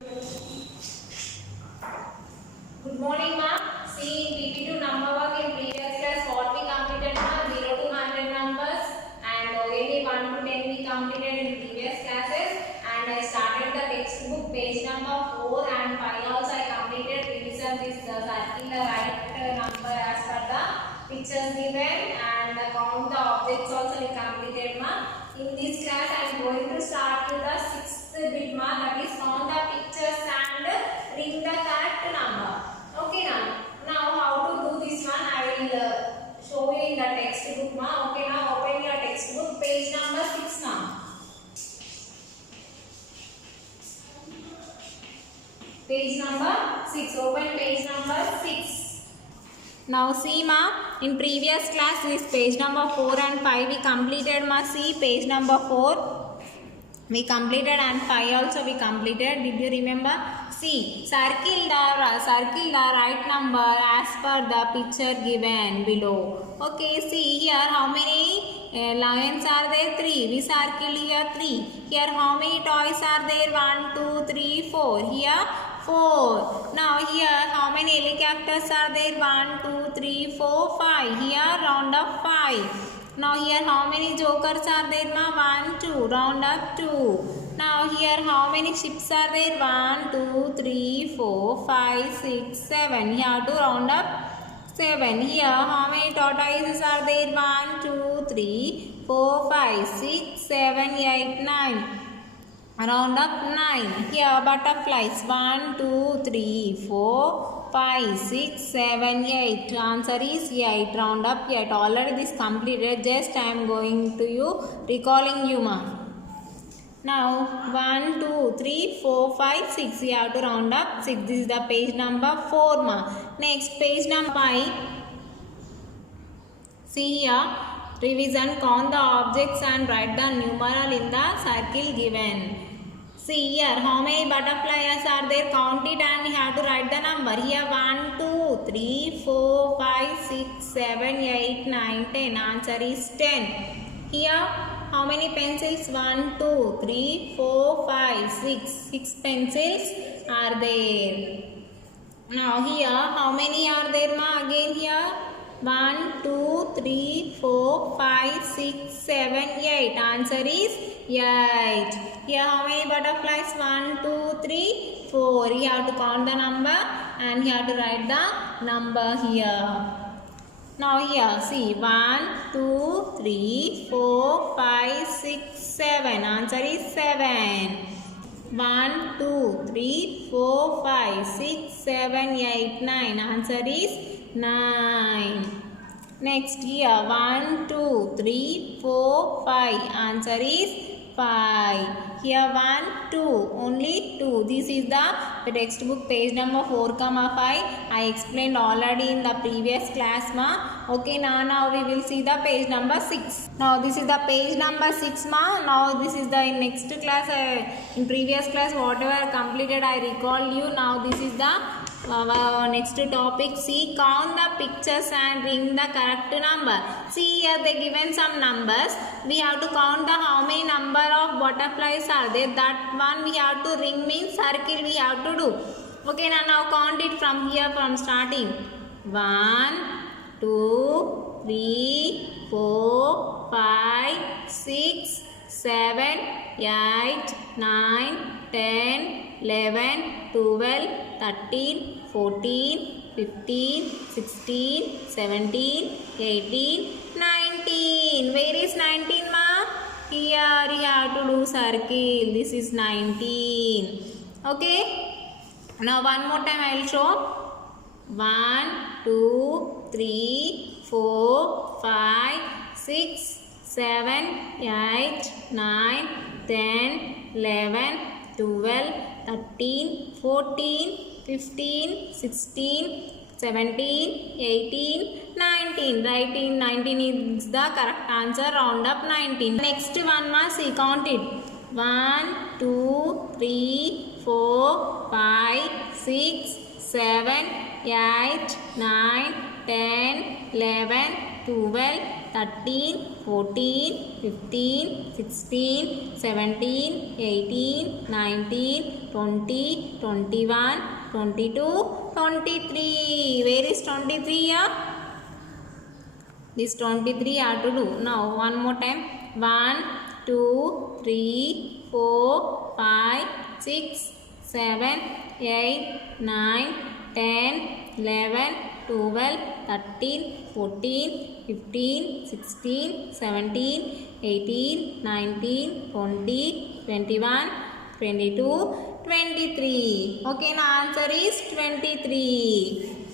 Good morning, ma. See in PP2 number work in previous class what we completed, ma, 0 to 100 numbers, and only 1 to 10 we completed in previous classes, and I started the textbook page number 4 and 5 also I completed. Revision this circle the right number as per the pictures given, and count the objects also we completed, ma. In this class I am going to start with the 6th bit, ma, that is count the pictures and ring the correct number. Okay, now how to do this one I will show you in the textbook, ma. Okay, now open your textbook page number 6 now. Page number 6. Open page number 6. Now see, ma, in previous class this page number 4 and 5 we completed, ma. See page number 4 we completed and 5 also we completed. Did you remember? See, circle the right number as per the picture given below. Okay, see here how many lions are there? 3. We circle here 3. Here how many toys are there? 1, 2, 3, 4. Here 4. Now here how many helicopters are there? 1, 2, 3, 4, 5. Here round up 5. Now here how many jokers are there, ma? 1, 2. Round up 2. Now here how many ships are there? 1, 2, 3, 4, 5, 6, 7. Here to round up 7. Here how many tortoises are there? 1, 2, 3, 4, 5, 6, 7, 8, 9. Round up 9. Here butterflies 1, 2, 3, 4, 5, 6, 7, 8. Answer is 8. Round up 8. Already this completed. Just I am going to you recalling you, ma. Now 1, 2, 3, 4, 5, 6. You have to round up 6. This is the page number 4, ma. Next page number 5. See here. Revision, count the objects and write the numeral in the circle given. See here how many butterflies are there? Count it and you have to write the number. Here 1, 2, 3, 4, 5, 6, 7, 8, 9, 10. Answer is 10. Here how many pencils? 1, 2, 3, 4, 5, 6. 6 pencils are there. Now here how many are there, ma? Again here 1, 2, 3, 4, 5, 6, 7, 8. Answer is 8. Here how many butterflies? 1, 2, 3, 4. You have to count the number and you have to write the number here. Now here see 1, 2, 3, 4, 5, 6, 7. Answer is 7. 1, 2, 3, 4, 5, 6, 7, 8, 9. Answer is 9. Next here 1, 2, 3, 4, 5. Answer is 5. Here 1, 2. Only 2. This is the textbook page number 4, 5. I explained already in the previous class, ma. Okay, now we will see the page number 6. Now this is the page number 6, ma. Now this is the next class. In previous class whatever completed I recall you. Now this is the next topic. See, count the pictures and ring the correct number. See here they given some numbers. We have to count the how many number of butterflies are there. That one we have to ring, means circle we have to do. Okay, now count it from here, from starting. 1, 2, 3, 4, 5, 6, 7, 8, 9, 10, 11, 12, 13, 14, 15, 16, 17, 18, 19. Where is 19, ma? Here you have to do circle. This is 19. Okay. Now one more time I will show. 1, 2, 3, 4, 5, 6, 7, 8, 9, 10, 11, 12, 13, 14, 15, 16, 17, 18, 19. Writing 19 is the correct answer. Round up 19. Next one, ma, see, count it. 1, 2, 3, 4, 5, 6, 7, 8, 9, 10, 11, 12, 13, 14, 15, 16, 17, 18, 19, 20, 21, 22, 23. Where is 23 here? This 23 I have to do. Now one more time. 1, 2, 3, 4, 5, 6, 7, 8, 9, 10, 11, 12, 13, 14, 15, 16, 17, 18, 19, 20, 21, 22, 23. Okay, now answer is 23.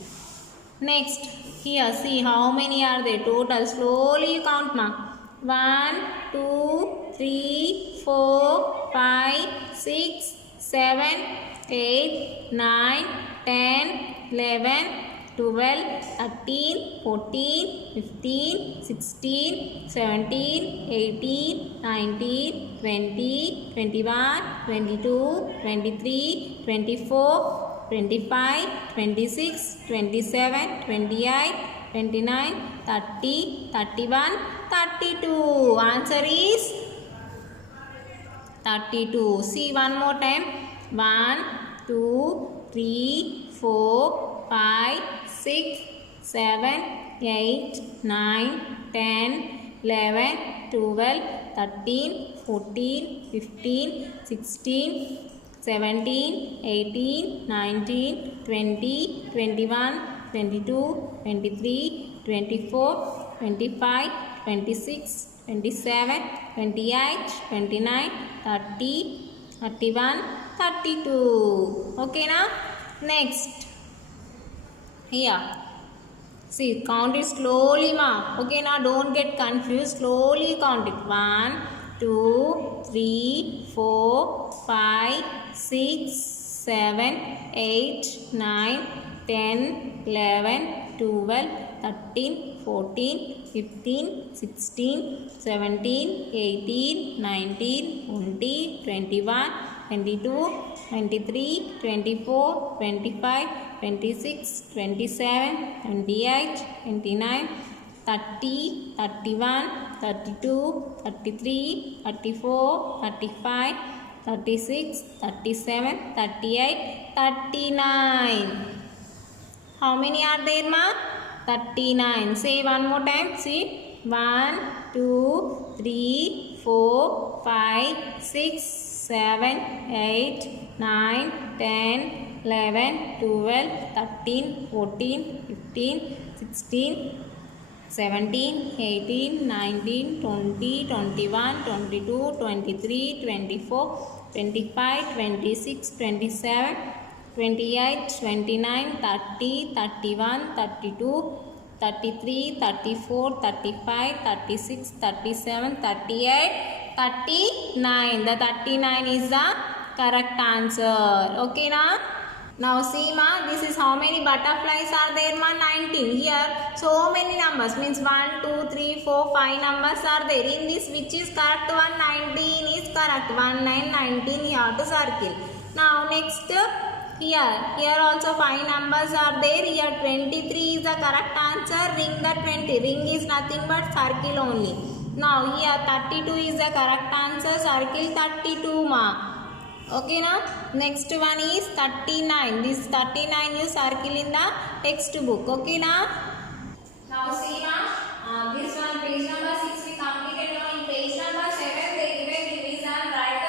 Next, here see how many are there total. Slowly you count ma. 1, 2, 3, 4, 5, 6, 7, 8, 9, 10, 11, 12, 13, 14, 15, 16, 17, 18, 19, 20, 21, 22, 23, 24, 25, 26, 27, 28, 29, 30, 31, 32. Answer is 32. See one more time. 1, 2, 3, 4, 5, 6, 7, 8, 9, 10, 11, 12, 13, 14, 15, 16, 17, 18, 19, 20, 21, 22, 23, 24, 25, 26, 27, 28, 29, 30, 31, 32. Okay now? Next. Here. See, count it slowly ma. Okay now, don't get confused. Slowly count it. 1, 2, 3, 4, 5, 6, 7, 8, 9, 10, 11, 12, 13, 14, 15, 16, 17, 18, 19, 20, 21, 22, 23, 24, 25, 26, 27, 28, 29, 30, 31, 32, 33, 34, 35, 36, 37, 38, 39. How many are there ma? 39. Say one more time. See. 1, 2, 3, 4, 5, 6, 7, 8, 9, 10, 11, 12, 13, 14, 15, 16, 17, 18, 19, 20, 21, 22, 23, 24, 25, 26, 27, 28, 29, 30, 31, 32, 33, 34, 35, 36, 37, 38, 39. The 39 is the correct answer. Okay na? Now see ma, this is how many butterflies are there ma? 19. Here so many numbers means 1, 2, 3, 4, 5 numbers are there. In this which is correct one? 19 is correct. 1, 9, 19 you have to circle. Now next here also 5 numbers are there. Here 23 is the correct answer. Ring the 20. Ring is nothing but circle only. Now here 32 is the correct answer. Circle 32 ma. Okay now. Next one is 39. This 39 you circle in the textbook. Okay now. Now see now. This one page number 6 we completed. Now in page number 7 they give a division. Write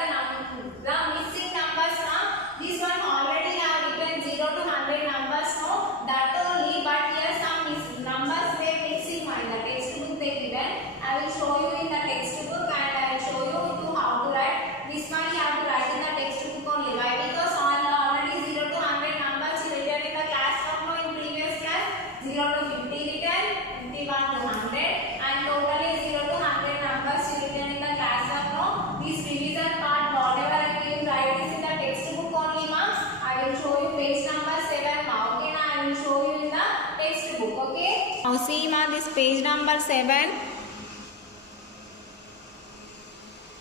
the missing numbers now. This one already have written 0 to 100 numbers. No, that only. But here some numbers were missing in the textbook they given. I will show you in the textbook and I will show you how to write. This one you have to write in the textbook only. Why? Because already 0 to 100 numbers written in the classroom in previous class. 0 to 50 written, 51 to 100 and totally 0 to 100 numbers written in the classroom. This division part whatever I will write is in the textbook only ma. I will show you page number 7 ma. Okay na? I will show you in the textbook. Okay. Now see ma, this page number 7.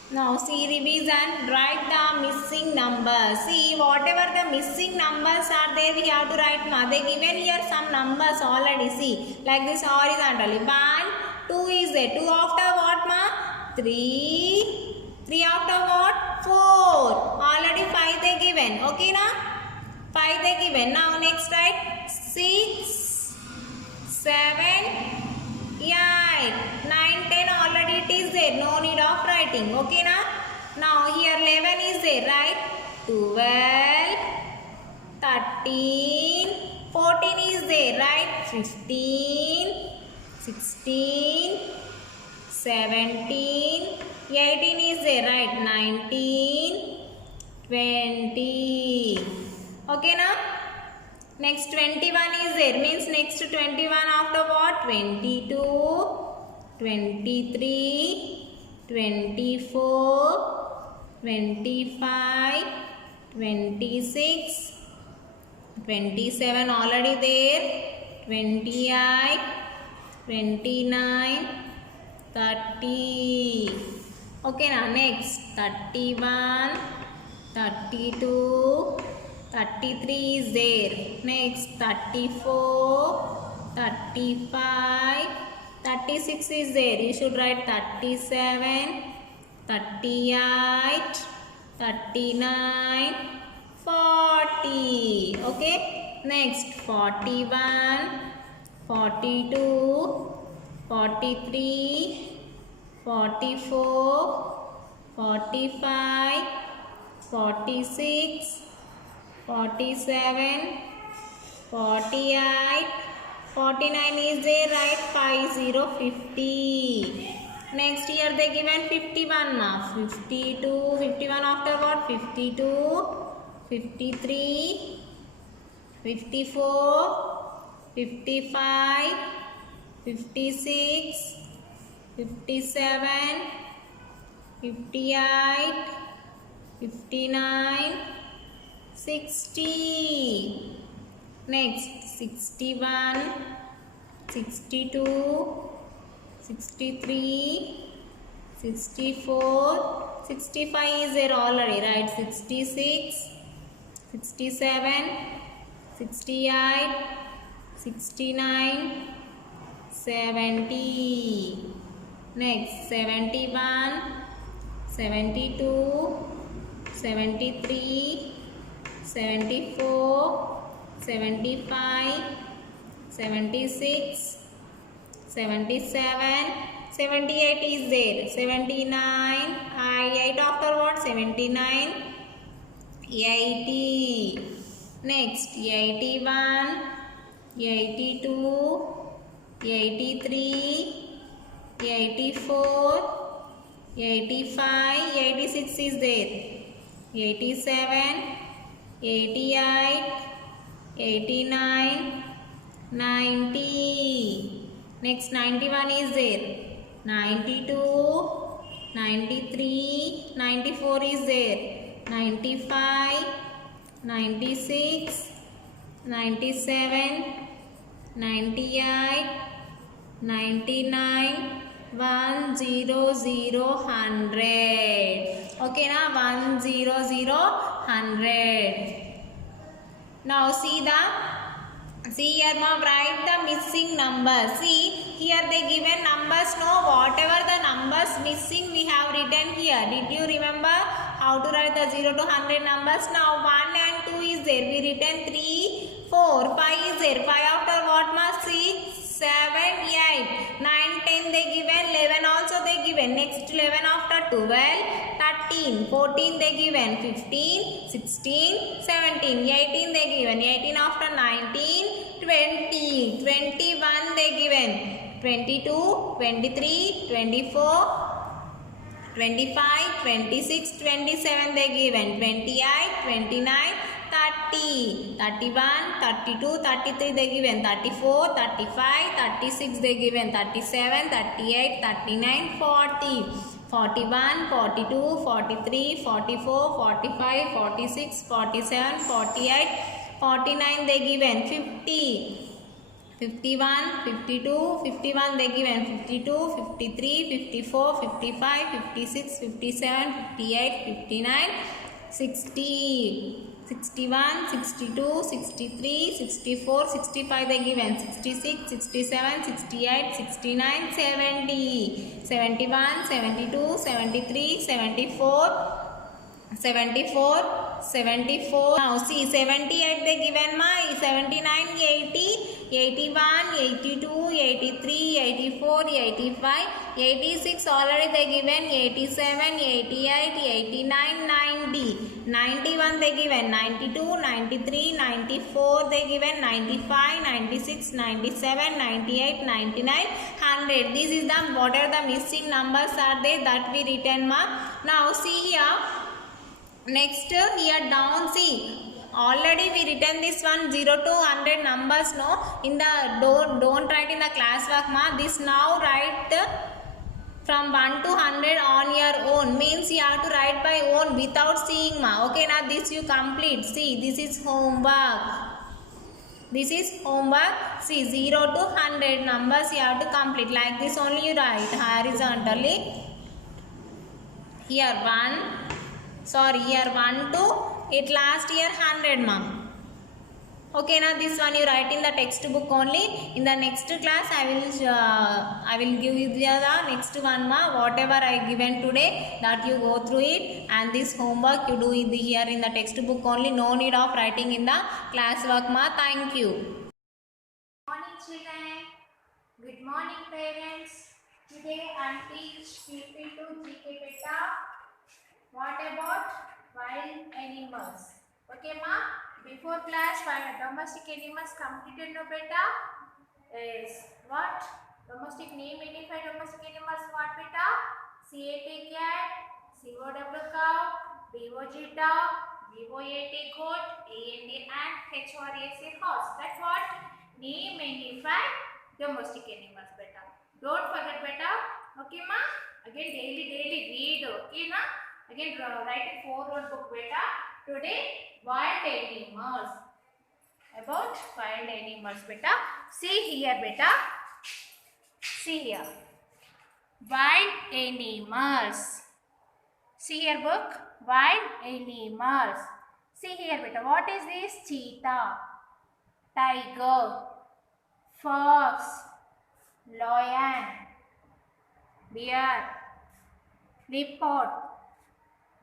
Now see revision, write the missing numbers. See whatever the missing numbers are there we have to write ma. They given here some numbers already. See like this horizontally 1, 2 is there. 2 after what, ma? 3. 3 after what? 4. Already 5 they given. Okay, na? 5 they given. Now next write 6, 7, 8, 9, 10 already it is there. No need of writing. Okay, na? Now here 11 is there, right? 12, 13, 14 is there, right? 15, 16, 17, 18 is there, right? 19, 20. Okay, now? Next 21 is there. Means next 21 after what? 22, 23, 24, 25, 26, 27 already there, 28, 29, 30. Okay, now next 31, 32, 33 is there. Next 34, 35, 36 is there. You should write 37, 38, 39, 40. Okay. Next 41, 42, 43, 44, 45, 46, 47, 48, 49 is there, right? 50, 50. Next here they given 51 now. 52, 51 after what? 52, 53, 54, 55, 56, 57, 58, 59, 60. Next 61, 62, 63, 64, 65 is there already, right? 66, 67, 68, 69, 70. Next 71, 72, 73, 74, 75, 76, 77, 78 is there. 79, 8 after what? 79, 80. Next 81, 82, 83, 84, 85, 86 is there. 87, 88, 89, 90. Next 91 is there. 92, 93, 94 is there. 95, 96, 97, 98, 99, 100, 100. Okay, now 100, 100. Now see here, ma'am, write the missing numbers. See, here they given numbers, no, whatever the numbers missing we have written here. Did you remember how to write the 0 to 100 numbers? Now 1 and 2 is there. We written 3, 4, 5 is there. 5 after what, ma'am? 6, 7, 8, 9, 10 they given, 11 also they given. Next 11 after 12, 13, 14 they given, 15, 16, 17, 18 they given, 18 after 19, 20, 21 they given, 22, 23, 24, 25, 26, 27 they given, 28, 29, 30, 31, 32, 33 they given, 34, 35, 36 they given, 37, 38, 39, 40, 41, 42, 43, 44, 45, 46, 47, 48, 49 they given, 50, 51, 52, 51 they given, 52, 53, 54, 55, 56, 57, 58, 59, 60. 61, 62, 63, 64, 65 they given, 66, 67, 68, 69, 70, 71, 72, 73, 74, 74. Now see 78 they given ma, 79, 80, 81, 82, 83, 84, 85, 86 already they given, 87, 88, 89, 90, 91 they given, 92, 93, 94 they given, 95, 96, 97, 98, 99, 100. This is the what are the missing numbers are there that we written ma. Now see here. Next here down see already we written this one 0 to 100 numbers no in the don't write in the class work ma. This now write from 1 to 100 on your own means you have to write by own without seeing ma. Okay, now this you complete. See this is homework. This is homework. See 0 to 100 numbers you have to complete like this only you write horizontally. Here 1. Sorry, here 1 to it last year 100 ma. Okay, now this one you write in the textbook only. In the next class I will give you the next one ma. Whatever I given today that you go through it, and this homework you do it here in the textbook only. No need of writing in the class work ma. Thank you. Good morning children. Good morning parents. Today I am teach PP2 GK beta. What about wild animals? Okay ma, before class domestic animals completed no beta? Is what? Domestic name 85 domestic animals what beta? CAT cat, COW cow, BOG dog, BOAT goat, AND ant, HORS horse. That's what? Name 85 domestic animals beta. Don't forget beta. Okay ma? Again daily read. Okay na? Again write a 4-word book beta. Today wild animals. About wild animals beta. See here beta. See here. Wild animals. See here book. Wild animals. See here beta. What is this? Cheetah, tiger, fox, lion, bear, leopard,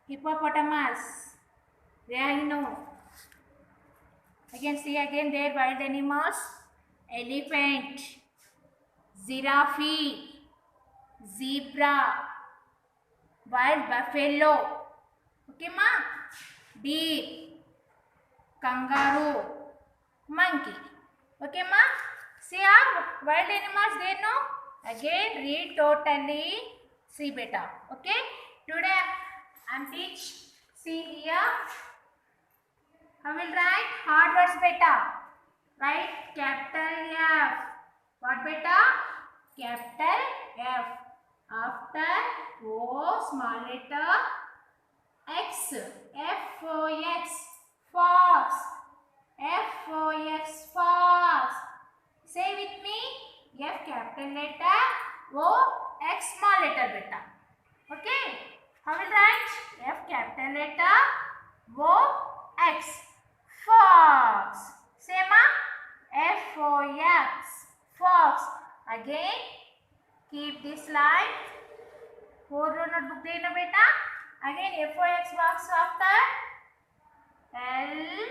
hippopotamus, rhino. Again see again there wild animals. Elephant, giraffe, zebra, wild buffalo. Okay ma? Deer, kangaroo, monkey. Okay ma? See our wild animals there no? Again read totally. See beta. Okay? Today I am teach. See here. I will write hard words beta. Write capital F. What beta? Capital F. After O small letter X. F-O-X. Fox. F-O-X. Fox. Say with me. F capital letter. O X small letter beta. Okay. I will write F capital letter. O X. Fox. Say ma. F-O-X. Fox. Again. Keep this line. 4-row notebook there no beta. Again F-O-X box after L-I-O-N.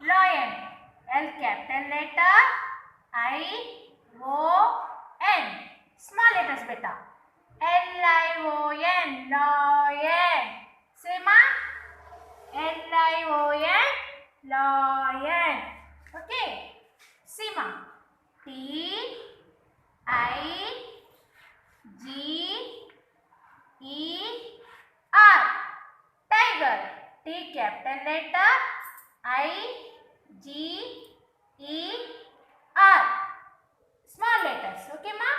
Lion. L capital letter. I-O-N. Small letters beta. L-I-O-N. Lion. Say ma. L-I-O-N. Lion. Okay. See ma. T I G E R. Tiger. T capital letter. I G E R. Small letters. Okay ma?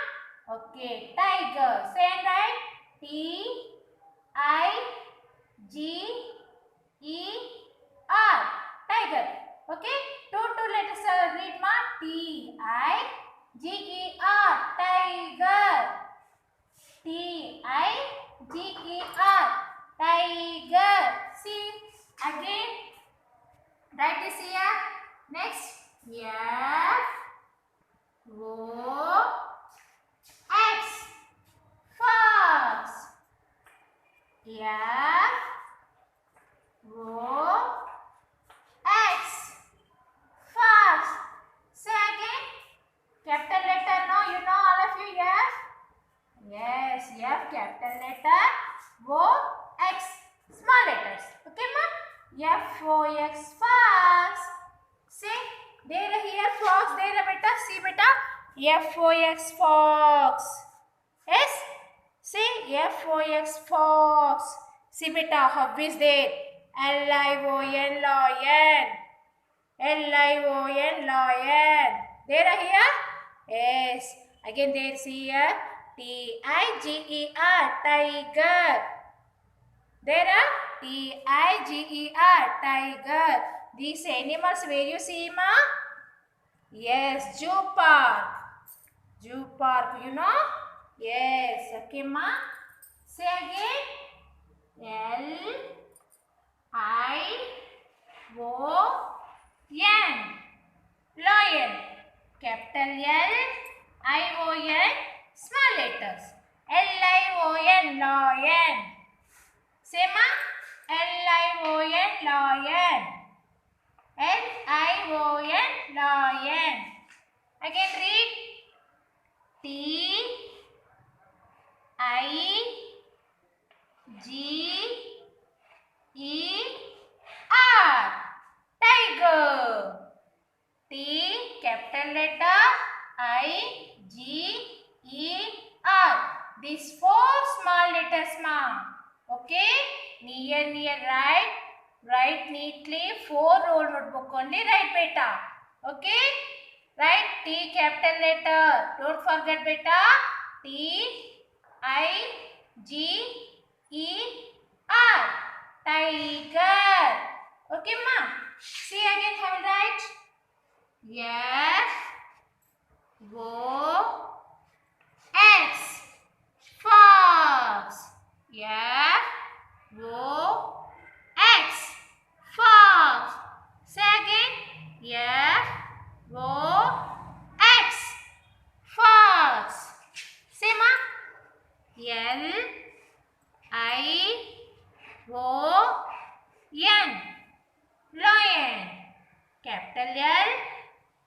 Okay. Tiger. Say and write. T I G E R. Tiger. Okay. Two letters read ma. T I G E R. Tiger. T-I-G-E-R. Tiger. See again. Write this here. Next. F-O-X. Fox. F-O-X. Fox. Say again. Capital letter. No, you know all of you. F. Yes, F capital letter. O-X. Small letters. Okay, ma? F-O-X. Fox. Say. There here fox. There beta. See beta. F-O-X. Fox. Yes. Say F-O-X. Fox. See beta. How is there? L-I-O-N. Lion. L-I-O-N. Lion. There here? Yes. Again there see here. T-I-G-E-R. Tiger. There are T-I-G-E-R. Tiger. These animals where you see ma? Yes. Zoo park. Zoo park. You know? Yes. Okay ma? Say again. L-I-O-N. Lion. Capital L-I-O-N. Small letters. L-I-O-N. Lion. Say ma? L-I-O-N. Lion. L-I-O-N. Lion. Again read. T-I-G-E-R. Tiger. T capital letter I-G-E-R. These four small letters ma. Okay. Near write. Write neatly. 4 roll notebook only write beta. Okay. Write T capital letter. Don't forget beta. T-I-G-E-R. Tiger. Okay ma. See again how will write. F-O-X. Fox. F-O-X. Fox. Say again. F-O-X. Fox. Say ma. L-I-O-N. Lion. Capital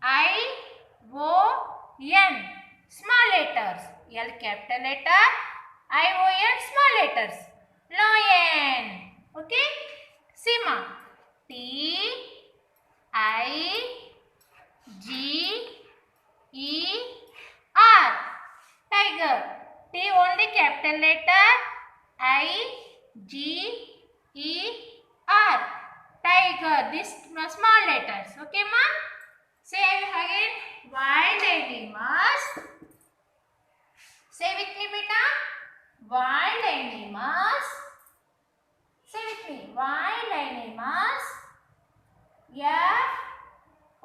L-I-O-N. Small letters. L capital letter. I-O-N. Small letters. Lion. Okay. See ma. T-I-G-E-R. Tiger. T only capital letter. I-G-E-R. Tiger. This small letters. Okay ma? Say again. Wild animals. Say with me beta. Wild animals. Say with me. Wild animals. F-O-X.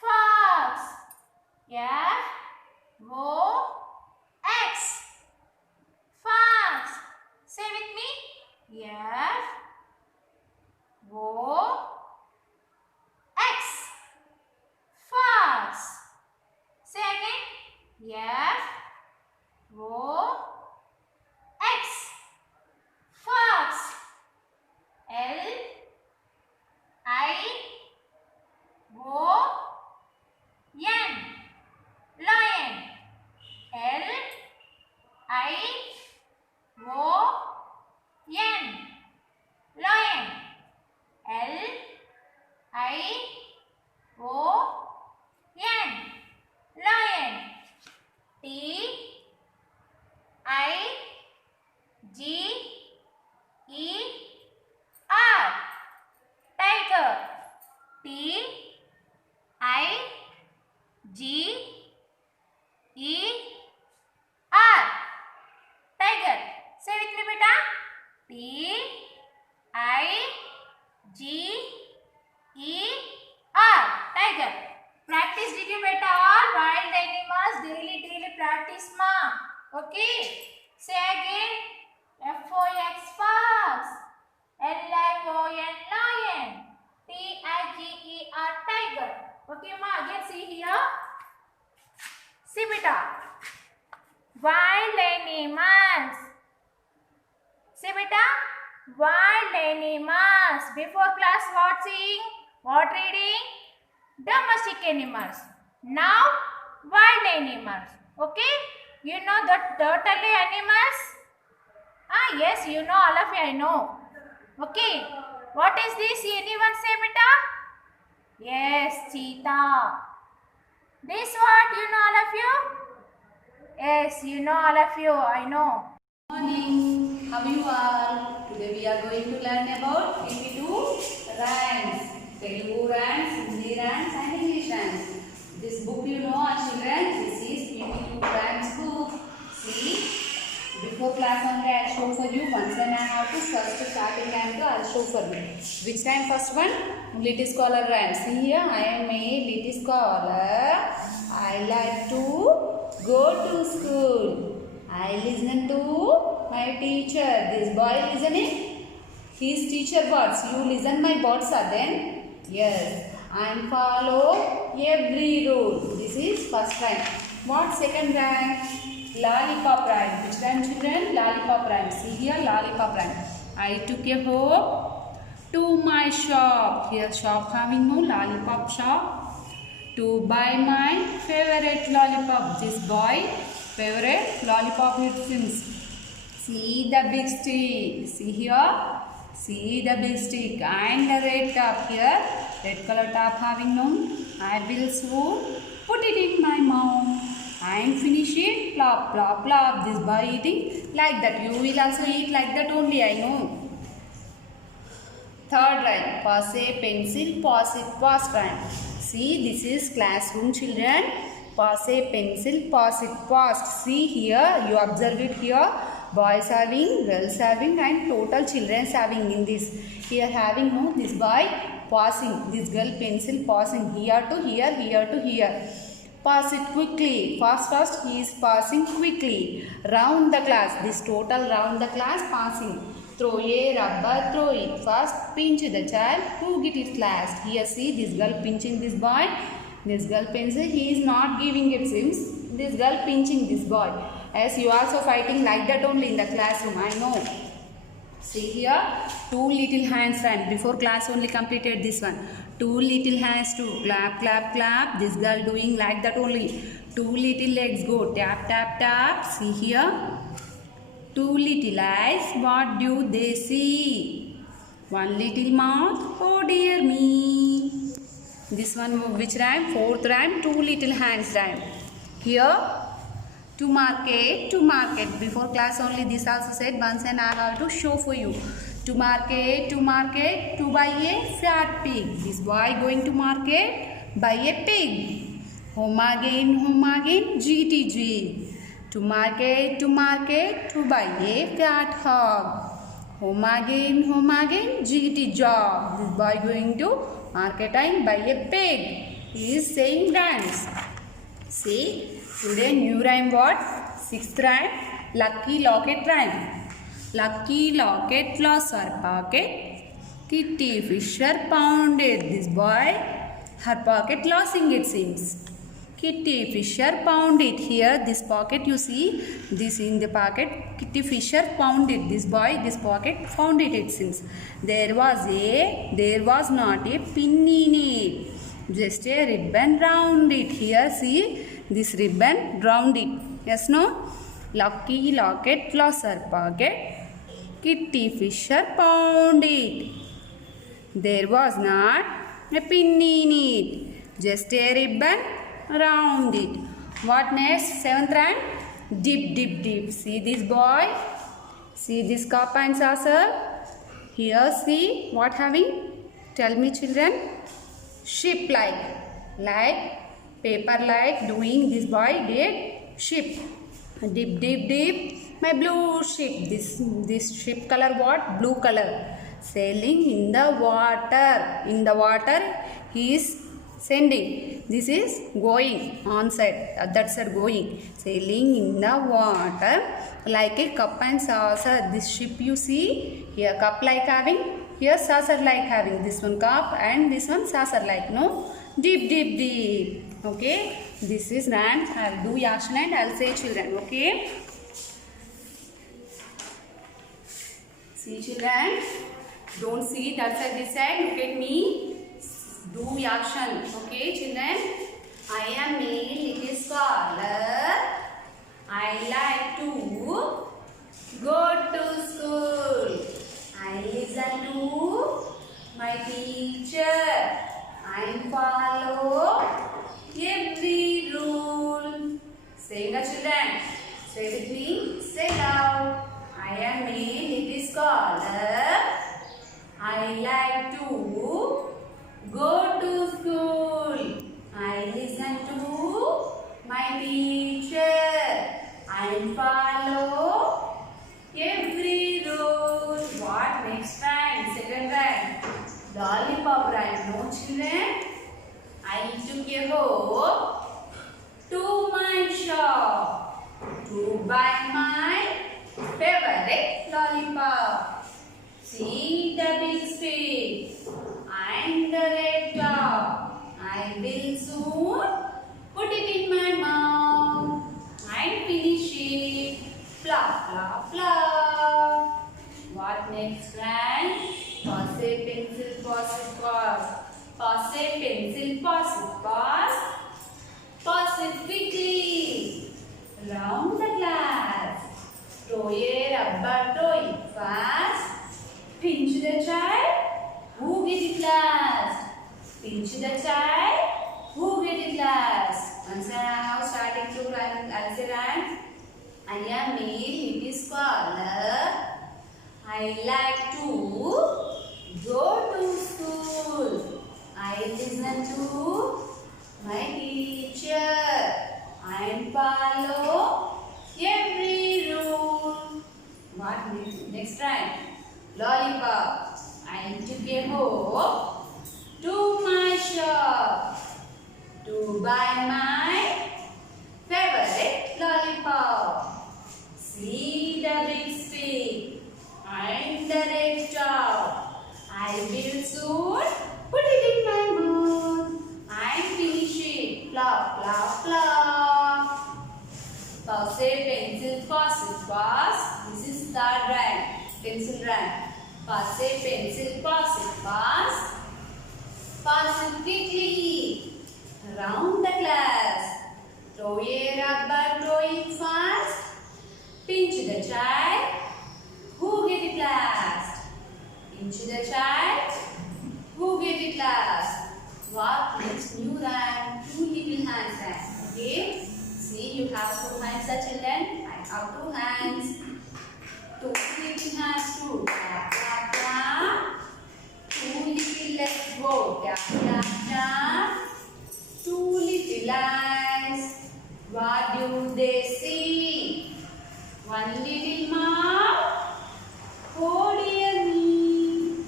Fox. F-O-X. Fox. Say with me. F-O-X. Fox. Say again. F-O-X. Fox. L-I-O-N. Lion. L-I-O-N. Lion. L-I-O-N. Lion. T-I-G-E-R. Tiger. T-I-G-E-R. Tiger. Say with me beta. T-I-G-E-R. Tiger. Practice did you beta all wild animals daily practice Say again. F-O-X, fox. L-I-O-N, lion. T-I-G-E-R, tiger. Okay, ma, again see here. See, beta. Wild animals. See, beta. Wild animals. Before class, what seeing? What reading? Domestic animals. Now, wild animals. Okay? You know the turtle animals? Ah, yes, you know, all of you, I know. Okay. What is this? Anyone say, beta? Yes, cheetah. This what? You know, all of you? Yes, you know, all of you, I know. Morning, how you are? Today we are going to learn about 82 rhymes, Telugu rhymes, Hindi rhymes and English rhymes. This book you know our children, this is 82 rhymes book. See, before class only I will show for you, once when I have to first starting rhyme I will show for you. Which rhyme first one? Little scholar rhyme. See here, I am a little scholar. I like to go to school. I listen to my teacher. This boy listening his teacher words. You listen my words are then? Yes. And follow every rule. This is first rhyme. What second rhyme? Lollipop rhyme. Which rhyme, children? Lollipop rhyme. See here, lollipop rhyme. I took a hope to my shop. Here shop having no lollipop shop. To buy my favorite lollipop. This boy favorite lollipop it seems. See the big stick. See here. See the big stick and the red top here. Red color top having no. I will soon put it in my mouth and finish it. Plop, plop, plop. This boy eating like that. You will also eat like that only, I know. Third rhyme. Pass a pencil, pass it, pass rhyme. See, this is classroom, children. Pass a pencil, pass it, pass. See here, you observe it here. Boys having, girls having and total children having in this. Here having no, this boy passing, this girl pencil passing here to here, here to here. Pass it quickly, fast, fast, he is passing quickly. Round the class, this total round the class passing. Throw a rubber, throw it fast, pinch the child, who get it last. Here see, this girl pinching this boy. This girl pencil, he is not giving it seems. This girl pinching this boy. As you also fighting like that only in the classroom, I know. See here, two little hands rhyme. Before class only completed this one. Two little hands to clap, clap, clap. This girl doing like that only. Two little legs go tap, tap, tap. See here. Two little eyes, what do they see? One little mouth, oh dear me. This one which rhyme? Fourth rhyme, two little hands rhyme. Here, to market, to market. Before class only this also said once and I have to show for you. To market, to buy a fat pig. This boy going to market, buy a pig. Home again, GTG. To market, to buy a fat hog. Home again, GT job. This boy going to market and buy a pig. He is saying rhymes. See, today new rhyme what? Sixth rhyme, lucky locket rhyme. Lucky locket lost her pocket. Kitty Fisher pounded this boy. Her pocket losing it seems. Kitty Fisher pounded. Here this pocket you see, this in the pocket. Kitty Fisher pounded this boy. This pocket found it seems. There was not a pin in it. Just a ribbon round it. Here see this ribbon round it. Yes no? Lucky locket lost her pocket. Kitty Fisher pounded it. There was not a pin in it. Just a ribbon round it. What next? Seventh rhyme. Dip, dip, dip. See this boy? See this cup and saucer? Here see what having? Tell me children. Ship like paper like doing this boy did ship. Dip, dip, dip. My blue ship. This ship color what? Blue color. Sailing in the water. In the water he is sending. this is going on side, that side going, sailing in the water like a cup and saucer. This ship you see here, cup like having, here saucer like having. This one cup and this one saucer like, no? Deep, deep, deep. Okay, this is rhyme. I'll do action and I'll say children. Okay, see children, don't see that side, this side. Look at me. Do action. Okay children, I am a little scholar. I like to go to school. I listen to my teacher. I follow every rule. Say the children. Say with me. Say loud. I am a little scholar. I like to go to school. I listen to my teacher. I follow every rule. What next rhyme? Second rhyme. Lollipop rhyme. No children. I took a hope to my shop to buy my favorite lollipop. See the big stick and the red top. I will soon put it in my mouth and finish it. Plop, plop, plop. What next rhyme? Pass a pencil, pass it, pass. Pass a pencil, pass it, pass. Pass it quickly. Round the glass. Throw a rubber, throw it fast. Pinch the child. Who get it last? Pinch the child. Who get it last? Answer now. Starting to run. Answer rhyme. I am a little scholar. I like to go to school. I listen to my teacher. I follow every rule. What next rhyme? Lollipop. I took a hope to my shop to buy my favorite lollipop. See the big stick and the red top. I will soon put it in my mouth and finish it. Plop, plop, plop. Pass a pencil, pass it, pass. This is third rhyme. Pencil rhyme. Pass a pencil, pass it, pass. Pass it quickly. Round the class. Throw a rubber, throw it fast. Pinch the child. Who get it last? Pinch the child. Who get it last? What next new rhyme? Two little hands rhyme. Okay. See, you have two hands, children. I have two hands. Two little hands too. Tap, tap, tap. Two little legs go. Tap, tap, tap. Two little eyes. What do they see? One little mouth. Oh dear me.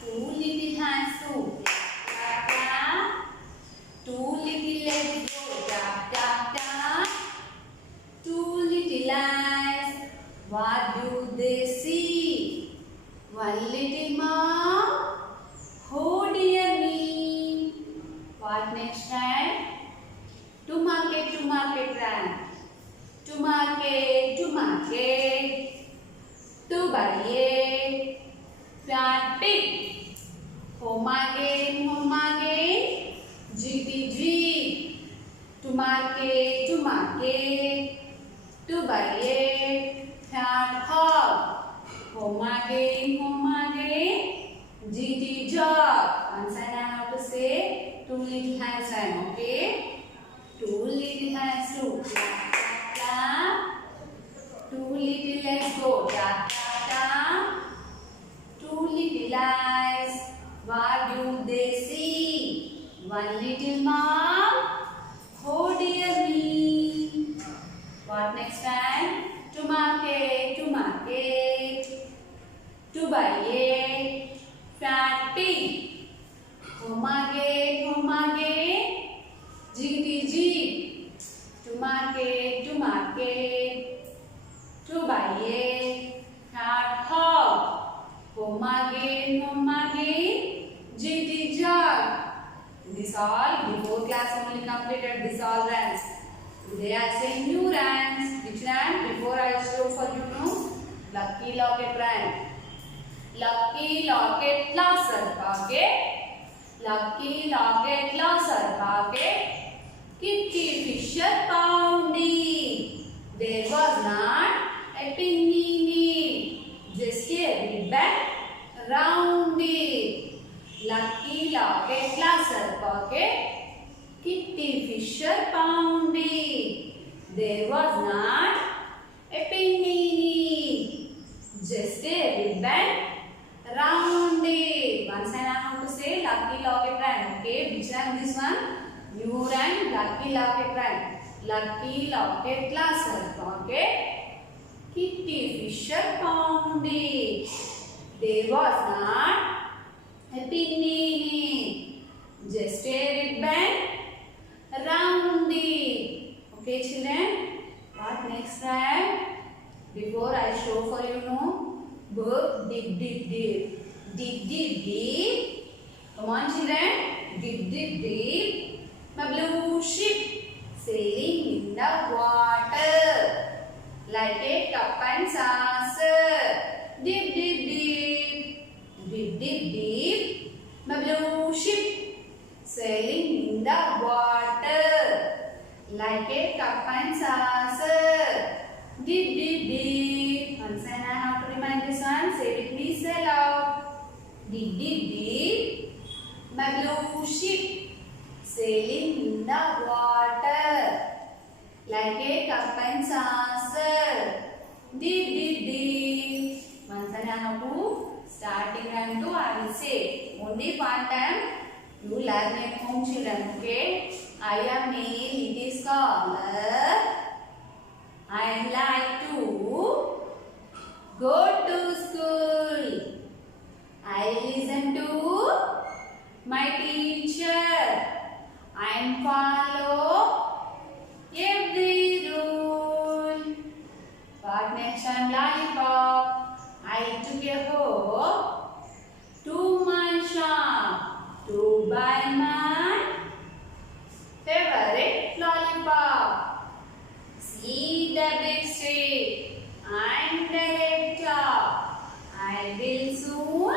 Two little hands too. Tap, tap, tap. Two little legs go. Tap, tap, tap. Two little eyes. What do they see? One little mouth. Oh dear me. What next rhyme? To market rhyme. To market, to buy a fat pig. Home again, GTG. To market, to buy a fat hog. Home again, GT job. Once I have to say two little hands rhyme, okay? Two little hands to clap, clap, clap. Two little legs go tap, tap, tap. Two little eyes, what do they see? One little mouth, oh dear me. What next time? To market, to buy a fat pig. Home again, A. Cat, hog. Home again. G, jug. This all before class only completed. This all rhymes. Today I say new rhymes. Which rhyme? Before I show for you know. Lucky locket rhyme. Lucky locket loser pocket. Lucky locket loser pocket. Kitty Fisher pounding. There was not a penny in it, just a ribbon round it. Lucky locket loser pocket. Kitty Fisher pounding. There was not a penny in it, just a ribbon round it. Once I have to say lucky locket rhyme. Okay, which rhyme this one? New rhyme, lucky locket rhyme. Lucky locket loser pocket. Kitty Fisher pounding. There was not a penny in it, just a ribbon round it. Okay, children. What next rhyme? Before I show for you know, verb dip. Dip. Come on, children. Dip. My blue ship sailing in the water like a cup and saucer. Dip. My blue ship sailing in the water like a cup and saucer. Dip. Once and I have to remind this one. Say with me, say loud. Dip. My blue ship sailing in the water like a cup and saucer. Dip. Once I have to starting rhyme to I will say only one time. You learn at home, children. Okay. I am male. It is scholar. I like to go to school. I listen to my teacher. I follow every rule. What next time? Lollipop. I took a hoe to my shop to buy my favorite lollipop. See the big street and the red top. I will soon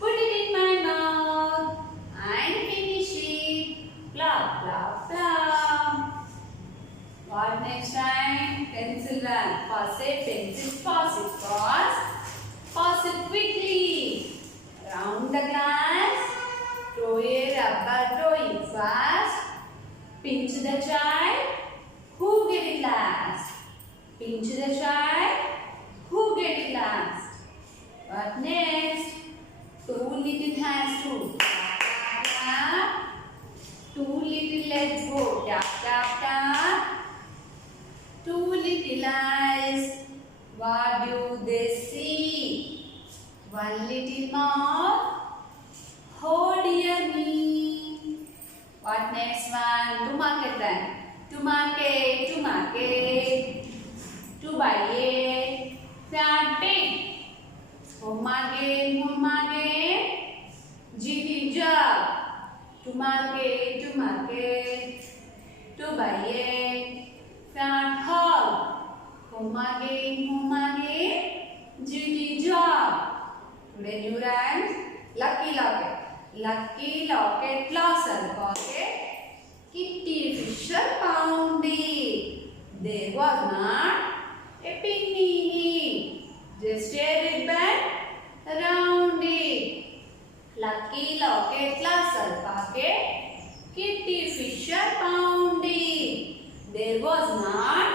put it in my mouth and finish it. Blah. What next time? Pencil run. Pass a pencil. Pass it quickly. Round the glass. Throw a rubber. Throw it fast. Pinch the child. Who get it last? Pinch the child. Who get it last? What next? Two little hands to tap. Two little legs go tap. Two little eyes, what do they see? One little mouth, oh dear me. What next one? To market then. To market. To buy a fat pig. Home again. Jiggy jug. To market. To buy a fat hog. Home again. Jiggy jug. Today new rhymes. Lucky locket loser pocket. Kitty Fisher pounding. There was not a penny, just a ribbon around it. Lucky locket loser pocket. Kitty Fisher pounding. There was not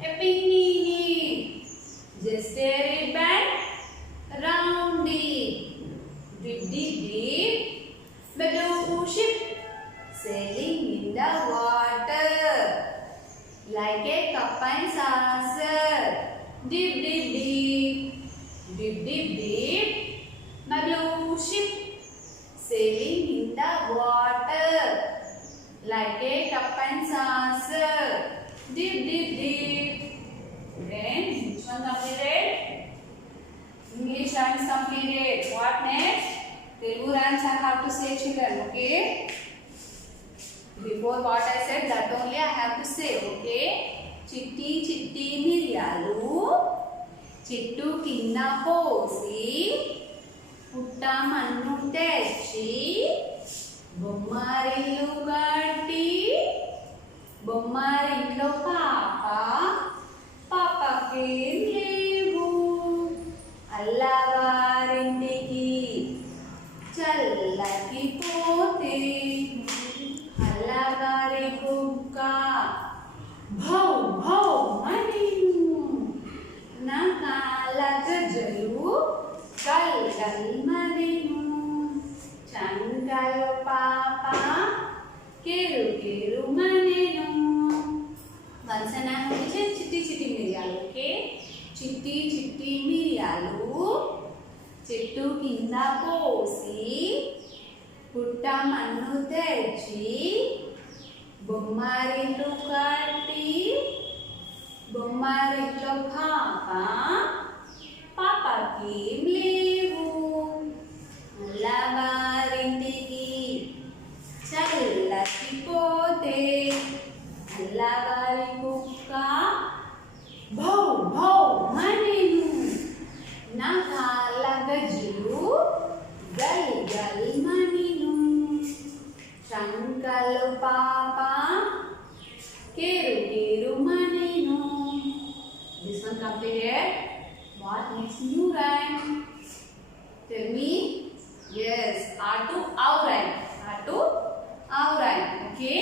a penny, just a ribbon around it. Dip. The blue ship sailing in the water like a cup and saucer. Dip. My blue ship sailing in the water like a cup and saucer. Dip. Then which one చెట్టు కింద పోసి పుట్ట మన్ను తెచ్చి బొమ్మరిల్లు కట్టి బొమ్మరిల్లో పాపకేం లేవు అల్లగారింటికి చల్లకి పోతే అల్లగారి కుక్క భౌ భౌ మనిను నా కాళ్ళ గజ్జలు గల్ గల్ మనిను చంకలో పాప కేరు కేరు మనిను వలసన చిట్టి చిట్టి మిరియాలు ఓకే చిట్టి చిట్టి మిరియాలు చెట్టు కింద పోసి పుట్ట మన్ను తెచ్చి బొమ్మరిల్లు కట్టి బొమ్మరిల్లో పాపకేం లేవు అల్లగారింటికి చల్లకి పోతే అల్లగారి కుక్క భౌ భౌ మనిను నా కాళ్ళ గజ్జలు గల్ గల్ మనిను చంకలు పాప కేరు కేరు మనిను. This one completed. What next new rhyme? Tell me. Yes, R to our rhyme. R to our rhyme. Okay.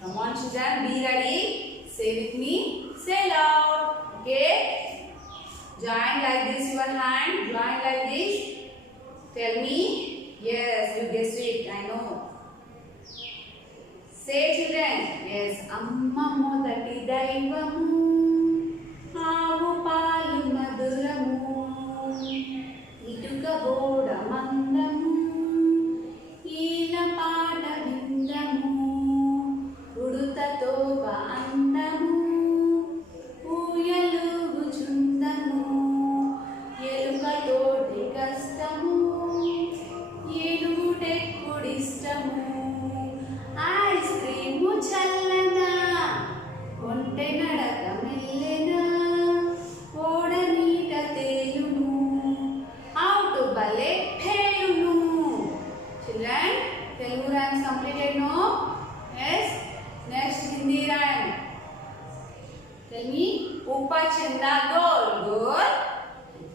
Come on, children. Be ready. Say with me. Say loud. Okay. Join like this your hand. Join like this. Tell me. Yes, you guessed it. I know. Say children. Yes. Amma modati daivamu. ఆవు పాలు మధురము ఇటుక గోడ మందము ఈల పాట విందము ఉడుతతో అందము ఊయలుగు చుందము ఎలుకతోటి కష్టము ఏడుగుటెక్కుడిష్టము ice cream చల్లగా కొంటె నడక మెల్లెనా ఓడనీట తేలును అవుటు బలే ఫేలును. Children, Telugu rhyme completed no? Yes. Next Hindi rhyme. Tell me. ऊपर चंदा गोल गोल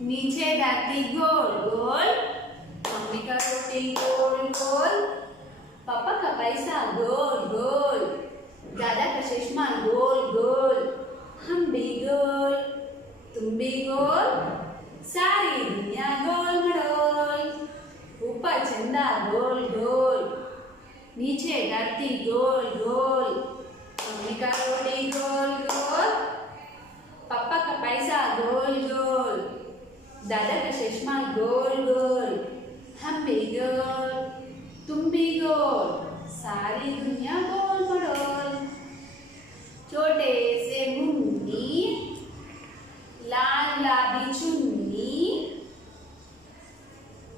नीचे धरती गोल गोल मम्मी का रोटी गोल गोल पापा का पैसा गोल गोल दादा का चश्मा गोल गोल हम भी गोल तुम भी गोल सारी दुनिया गोल मडोल ऊपर चंदा गोल गोल नीचे धरती गोल गोल मम्मी का रोटी गोल गोल पापा का पैसा गोल गोल दादा का चश्मा गोल गोल हम भी गोल तुम भी गोल सारी दुनिया गोल मडोल छोटे से मुन्नी लाल गुलाबी चुन्नी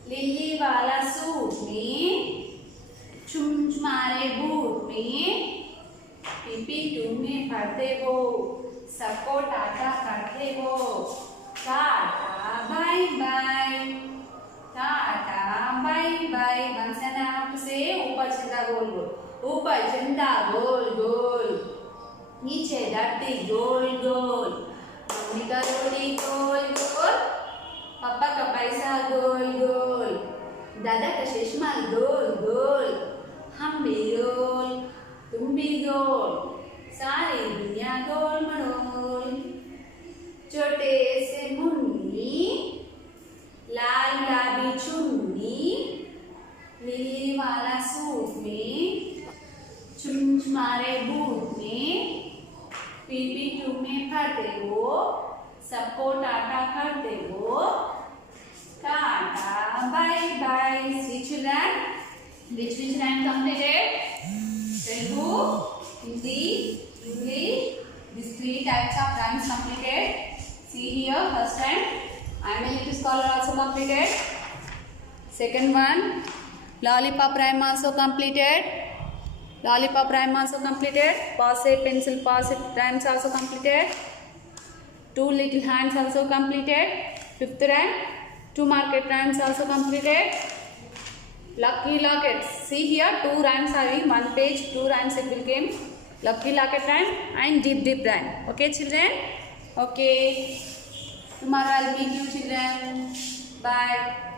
लिली वाला सूट में चुमचुमारे बूट में पीपी टू में पढ़ते हो सबको टाटा करते हो टाटा बाय बाय टाटा बाय बाय वंशन आपसे ऊपर चंदा गोल गोल ऊपर चंदा गोल गोल नीचे धरती गोल गोल मम्मी का रोटी गोल गोल पापा का पैसा गोल गोल दादा का चश्मा गोल गोल हम भी गोल तुम भी गोल सारी दुनिया गोल मडोल छोटे से मुन्नी लाल गुलाबी चुन्नी लिली वाला सूट में चुमचुमारे बूट में पीपी टू में पढ़ते हो सबको टाटा करते हो Tata bye bye. See children, which rhyme completed? Telugu, Hindi, English. These three types of rhymes completed. See here, first time I am a little scholar also completed. Second one, lollipop rhyme also completed. Lollipop rhyme also completed. Pass it, pencil, pass it rhymes also completed. 2 little hands also completed. 5th rhyme, 2 market rhymes also completed. Lucky locket. See here 2 rhymes are in one page. 2 rhymes it will came. Lucky locket rhyme and deep deep rhyme. Okay children? Okay. Tomorrow I'll meet you children. Bye.